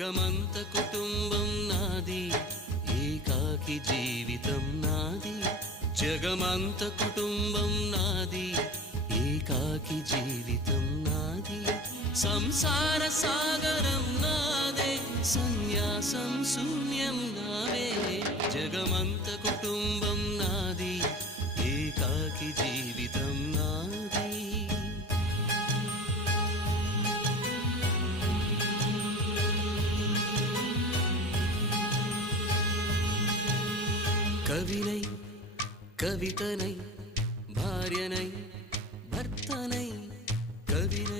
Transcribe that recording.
జగమంత కుటుంబం నాది, ఏకాకి జీవితం నాది. జగమంత కుటుంబం నాది, ఏకాకి జీవితం నాది. సంసార సాగరం నాదే, సన్యాసం శూన్యం నావే. జగమంత కుటుంబం నాది, ఏకాకి జీవితం నాది. కవినై కవితనై భార్యనై భర్తనై కవినై